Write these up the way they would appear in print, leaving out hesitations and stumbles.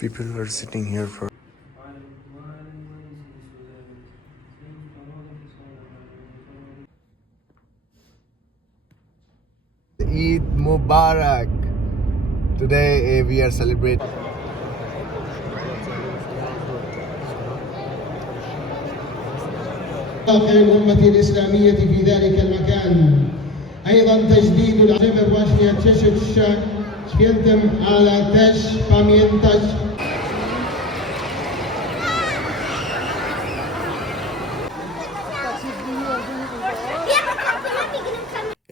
People are sitting here for Eid Mubarak. Today we are celebrating واقع الأمة الإسلامية في ذلك المكان. أيضا تجديد العزم właśnie cieszyć się świętem, ale też pamiętać.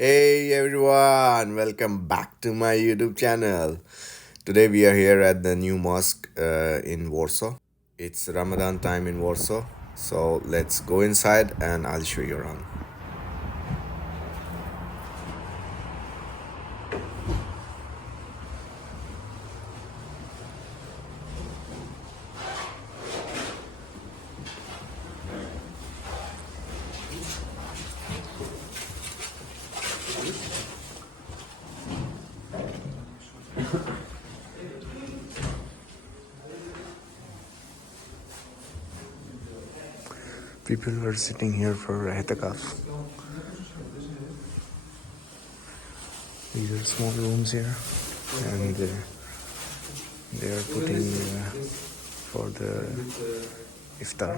Hey everyone, welcome back to my YouTube channel. Today we are here at the new mosque in Warsaw. It's Ramadan time in Warsaw, so let's go inside and I'll show you around. People are sitting here for itikaf. These are small rooms here, and they are putting for the iftar.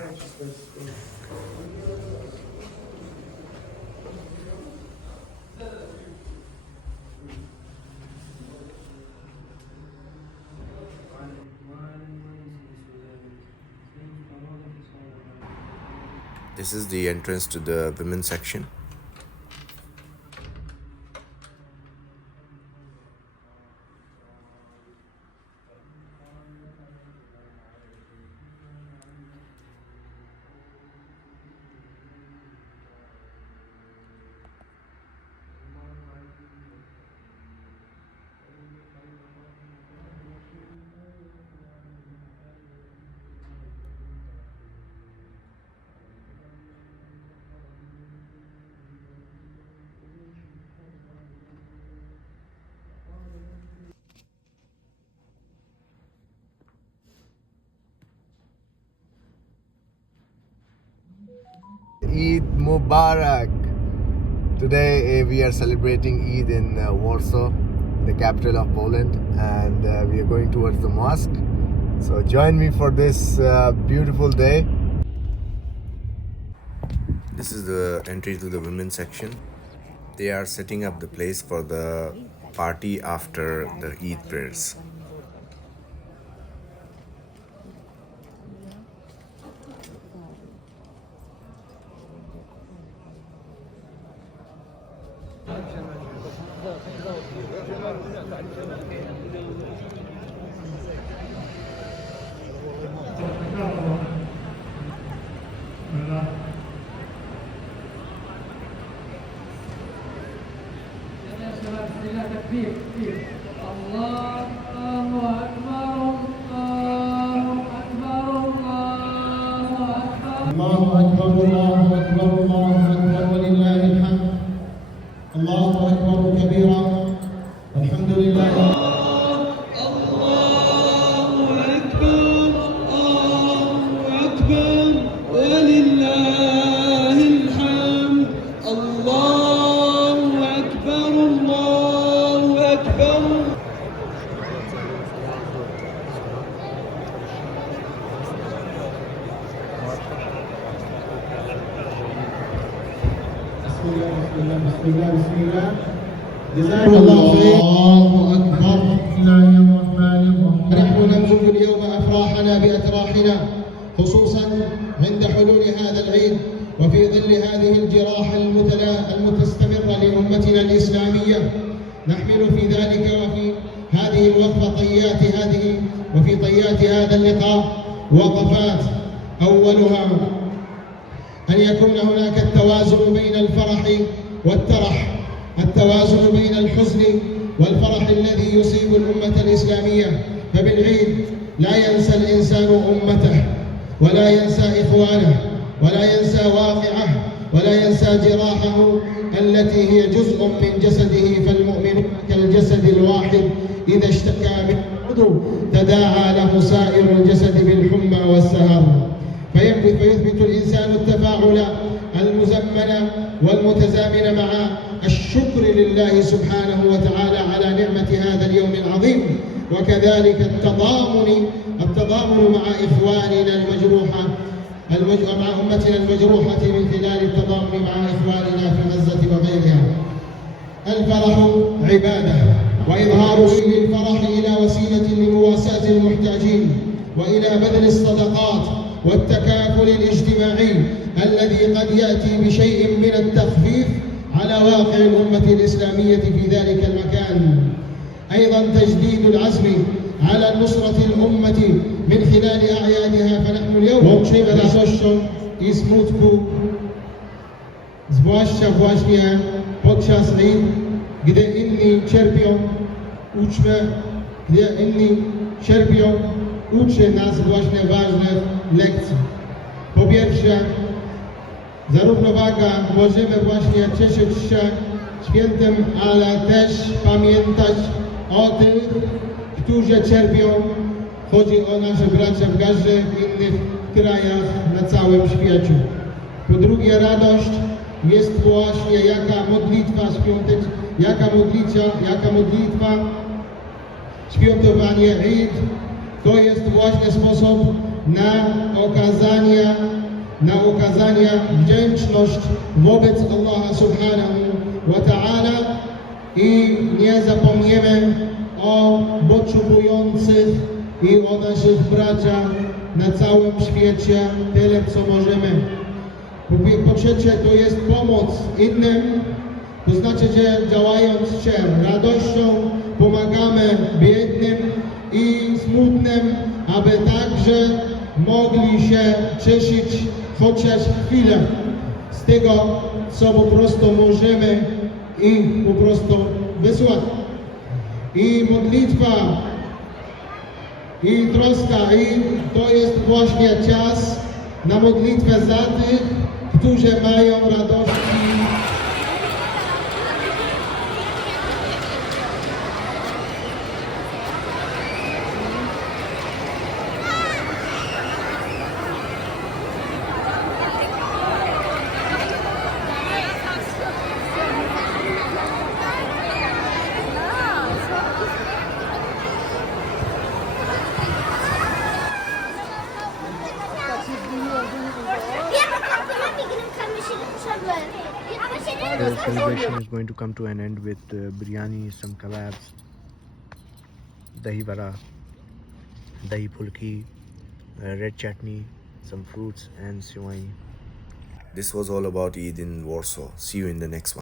This is the entrance to the women's section. Eid Mubarak. Today we are celebrating Eid in Warsaw, the capital of Poland, and we are going towards the mosque. So join me for this beautiful day. This is the entry to the women's section. They are setting up the place for the party after the Eid prayers. الله أكبر الله أكبر الله أكبر ولله الحمد. الله أكبر كبيرا والحمد لله. الله أكبر ولله الحمد. الله أكبر الله أكبر. بسم الله جزاك الله خير. الله أكبر. بسم الله الرحمن الرحيم. نحن نمزج اليوم أفراحنا بأتراحنا، خصوصا عند حلول هذا العيد وفي ظل هذه الجراح المتستمرة لأمتنا الإسلامية. نحمل في ذلك وفي هذه الوقفة وفي طيات هذا اللقاء وقفات، أولها أن يكون هناك التوازن بين الفرح والترح، التوازن بين الحزن والفرح الذي يصيب الأمة الإسلامية. فبالعيد لا ينسى الإنسان أمته، ولا ينسى إخوانه، ولا ينسى واقعه، ولا ينسى جراحه التي هي جزء من جسده. فالمؤمن كالجسد الواحد إذا اشتكى من عضو تداعى له سائر سبحانه وتعالى على نعمة هذا اليوم العظيم، وكذلك التضامن مع إخواننا المجروحة مع أمتنا المجروحة من خلال التضامن مع إخواننا في غزة وغيرها. الفرح عبادة، وإظهار الفرح إلى وسيلة لمواساة المحتاجين وإلى بذل الصدقات والتكافل الاجتماعي الذي قد يأتي بشيء من التخفيف على واقع الأمة الإسلامية في ذلك المكان. أيضا تجديد العزم على نصرة الأمة من خلال أعيادها. فنحن اليوم łączymy radością i smutku, zwłaszcza właśnie podczas Eid, gdy inni cierpią, uczy nas właśnie ważnych lekcji. Po pierwsze, za równowagę możemy właśnie cieszyć się świętem, ale też pamiętać o tych, którzy cierpią. Chodzi o nasze bracia w Gazie, w innych krajach na całym świecie. Po drugie, radość jest właśnie jaka modlitwa, świętowanie Eid, to jest właśnie sposób na okazanie wdzięczność wobec Allaha subhanahu wa ta'ala i nie zapomniemy o potrzebujących i o naszych braciach na całym świecie tyle, co możemy. Po trzecie, to jest pomoc innym, to znaczy, że działając się radością pomagamy biednym i smutnym, aby także mogli się cieszyć chociaż chwilę z tego, co po prostu możemy i po prostu wysłać. I modlitwa i troska, i to jest właśnie czas na modlitwę za tych, którzy mają radości. The celebration is going to come to an end with biryani, some kebabs, dahi vada, dahi pulki, red chutney, some fruits and siwai. This was all about Eid in Warsaw. See you in the next one.